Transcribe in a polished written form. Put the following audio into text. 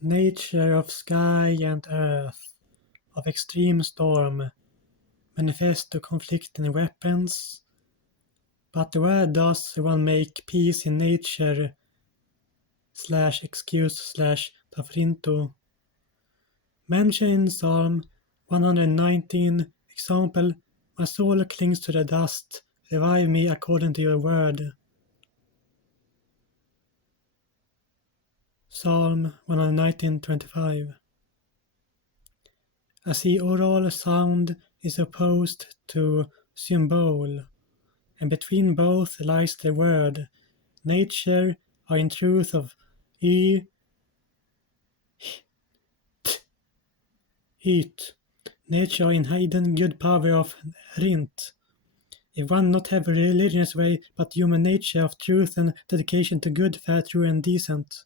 nature of sky and earth, of extreme storm, manifest to conflict in weapons, but where does one make peace in nature slash excuse slash tafrinto? Mentioned in Psalm 119, example, my soul clings to the dust, revive me according to your word. Psalm 119:25. As the oral sound is opposed to symbol, and between both lies the word, nature are in truth of e, it, nature in hidden good power of rint. If one not have a religious way, but human nature of truth and dedication to good, fair, true, and decent.